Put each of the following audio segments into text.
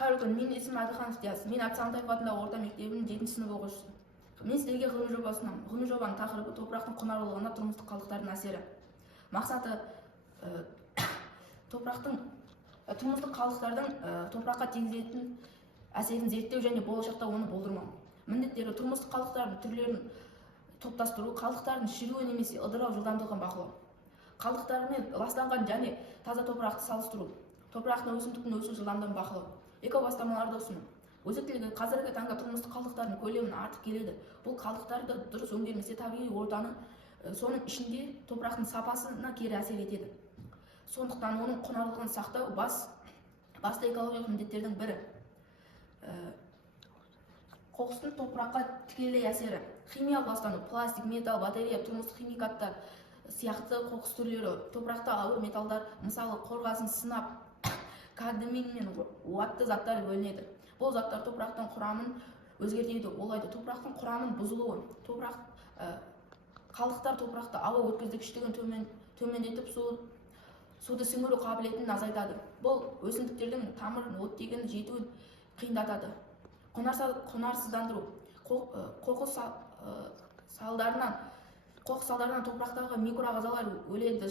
Қайырлы күн, менің есімім Әділханов Диас. Мен Әбіс Сағынтаев атындағы орта мектебінің 7 сынып оқушысы. Мен сіздерге ғылыми жоба ұсынамын. Ғылыми жобаның тақырыбы топырақтың құнарлылығына тұрмыстық қалдықтардың әсері. Мақсаты тұрмыстық қалдықтардың топыраққа тигізетін әсерін зерттеу және болашақта оны болдырмау. Міндеттері тұрмыстық қалдықтардың түрлерін топтастыру, қалдықтардың шіруі немесе ыдырау жылдамдығын бақылау. Қалдықтармен ластанған және таза топырақты салыстыру. Топырақтың өсімдіктің өсу жылдамдығын бақылау. Эко бастамаларды ұсыну. Өзектілігі қазіргі таңда тұрмыстық қалдықтардың көлемін артып келеді. Бұл қалдықтарды дұрыс өңделмесе табиғи ортаны, соның ішінде топырақтың сапасына кері әсер етеді. Сондықтан оның құнарлылығын сақтау басты экологиялық міндеттердің бірі. Қоқыстың топыраққа тікелей әсері. Химиялық ластану, пластик, металл, батарея, тұрмыстық химикаттар сияқты қоқыс түрлері, топырақта ауыр металдар, мысалы қорғасын, сынап, кадмий мен уатты заттар бөлінеді. Бұл заттар топырақтың құрамын өзгертеді, олайды. Топырақтың құрамын бұзылуы. Қалдықтар топырақта ауа өткізгіштігін төмендетіп, суды сіңіру қабілетін азайтады. Бұл өсімдіктердің тамырын, оттегін жетуін қиындатады. Құнарсыздандыру. Қоқыс салдарынан топырақтағы микроағзалар өледі.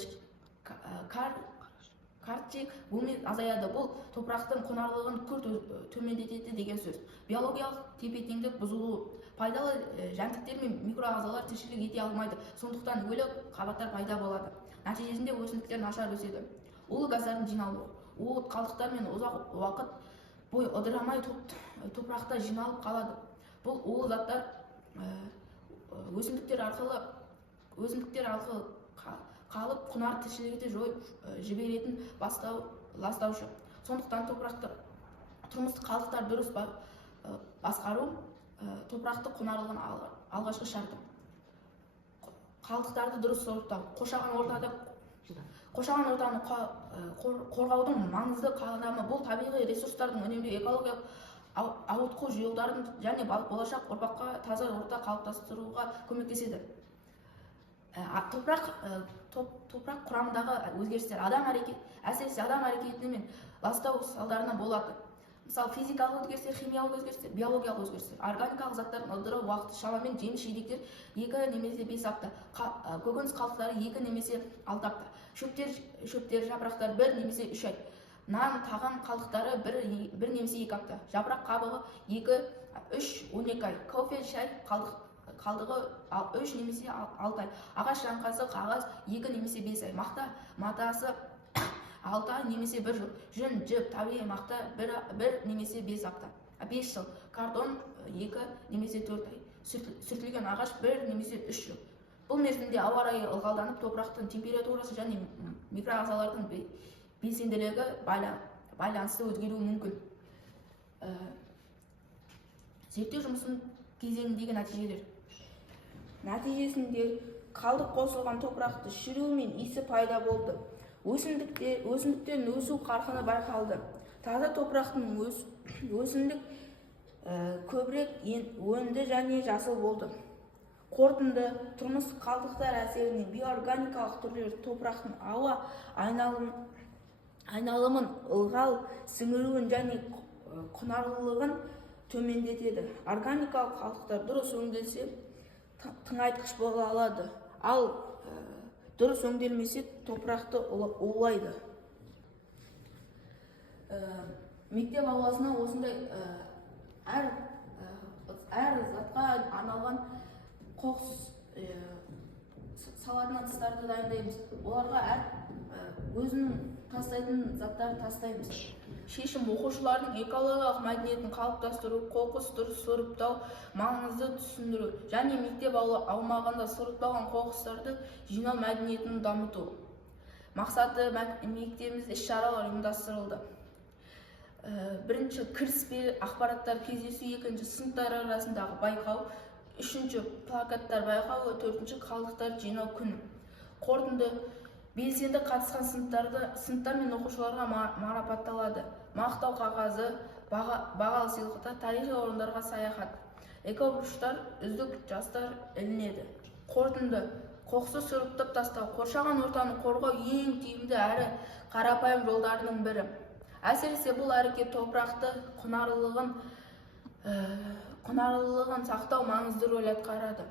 Картчик бөлме азаяды. Бұл топырақтың құнарлылығын күрт төмендетеді деген сөз. Биологиялық тепе-теңдік бұзылуы. Пайдалы жәндіктер мен микроағзалар тіршілік ете алмайды. Сондықтан өлі қабаттар пайда болады. Нәтижесінде өсімдіктер нашар өседі. Улы газдардың жиналуы. От қалдықтар мен ұзақ уақыт бойы ыдырамай топырақта жиналып қалады. Бұл улы заттар өсімдіктер арқылы қалып, құнар тіршілікті жойып жіберетін ластаушы. Сондықтан тұрмыстық қалдықтар дұрыс басқару топырақты құнарлығын алғашқы шарты. Қалдықтарды дұрыс сұрыптау. Қоршаған ортаны қорғаудың маңызды қадамы. Бұл табиғи ресурстардың үнемді экологиялық ауытқу жүйелерін және болашақ ұрпаққа таза орта қалыптастыруға көмектеседі. Топырақ құрамындағы өзгерістер әсіресе адам әрекеті мен ластау салдарынан болады. Мысалы, физикалық өзгерістер, химиялық өзгерістер, биологиялық өзгерістер. Органикалық заттардың ыдырау уақыты шамамен жеміс-жидектер 2 немесе 5 апта, көкөніс қалдықтары 2 немесе 6 апта, шөптер, жапырақтар 1 немесе 3 ай, нан, тағам қалдықтары 1 немесе 2 апта, жапырақ қабығы 2-3-12 ай, кофе, шай қалдығы 3 немесе 6 ай, ағаш жаңқасы, қағаз 2 немесе 5 ай, мақта матасы 6 ай немесе 1 жыл, жүн, жіп, табиғи мақта 1 немесе 5 апта, 5 жыл, картон 2 немесе 4 ай, сүртілген ағаш 1 немесе 3 жыл. Бұл мерзімде ауа райы ылғалданып, топырақтың температурасы және микроағзалардың белсенділігі байланысты өзгеруі мүмкін. Зерттеу жұмысының кезеңіндегі нәтижелер. Нәтижесінде қалдық қосылған топырақты шіру мен иісі пайда болды. Өсімдіктердің өсу қарқыны байқалды. Таза топырақтың өсімдік көбірек өнді және жасыл болды. Қорытынды, тұрмыстық қалдықтар әсерінен биоорганикалық түрлер топырақтың ауа айналымын, ылғал сіңіруін және құнарлылығын төмендетеді. Органикалық қалдықтар дұрыс өңделсе тыңайтқыш бола алады, ал дұрыс өңделмесе топырақты улайды. Мектеп ауласына осындай әр затқа арналған қоқыс салатын ыдыстарды дайындаймыз. Оларға өзінің тастайтын заттарын тастаймыз. Шешім: оқушылардың экологиялық мәдениетін қалыптастыру, қоқыс дұрыс сұрыптау маңызды түсіндіру және мектеп аумағында сұрыпталған қоқыстарды жинау мәдениетін дамыту. Мақсаты: мектебімізде іс-шаралар ұйымдастырылды. Бірінші, кіріспе ақпараттар кездесу, екінші, сыныптар арасындағы байқау, үшінші, плакаттар байқауы, төртінші, қалдықтар жинау күні. Қорытынды: белсенді қатысқан сыныптар мен оқушыларға марапатталады. Мақтау қағазы, бағалы сыйлықтар, тарихи орындарға саяхат. Экобұрыштар, үздік жастар ілінеді. Қорытынды: қоқысты сұрыптап тастау, қоршаған ортаны қорғау ең тиімді әрі қарапайым жолдарының бірі. Әсіресе бұл әрекет топырақты құнарлылығын сақтау маңызды рөл атқарады.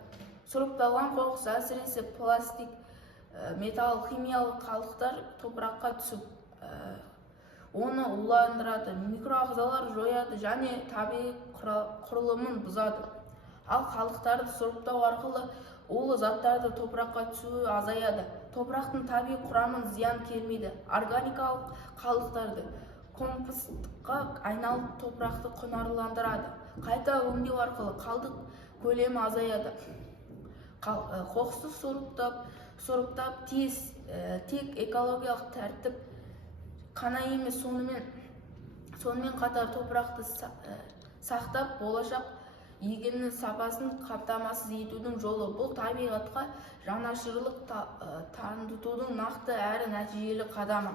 Сұрыпталған қоқыс, әсіресе пластик, металл, химиялық қалдықтар топыраққа түсіп, оны уландырады, микроағзалар жояды және табиғи құрылымын бұзады. Ал қалдықтарды сұрыптау арқылы улы заттарды топыраққа түсуі азаяды. Топырақтың табиғи құрамын зиян келмейді. Органикалық қалдықтарды компостқа айналып топырақты құнарландырады. Қайта өңдеу арқылы қалдық көлемі азаяды. Қоқысты сұрыптап тек экологиялық тәртіп қана емес, сонымен қатар топырақты сақтап, болашақ егіннің сапасын қамтамасыз етудің жолы. Бұл табиғатқа жанашырлық танытудың нақты әрі нәтижелі қадамы.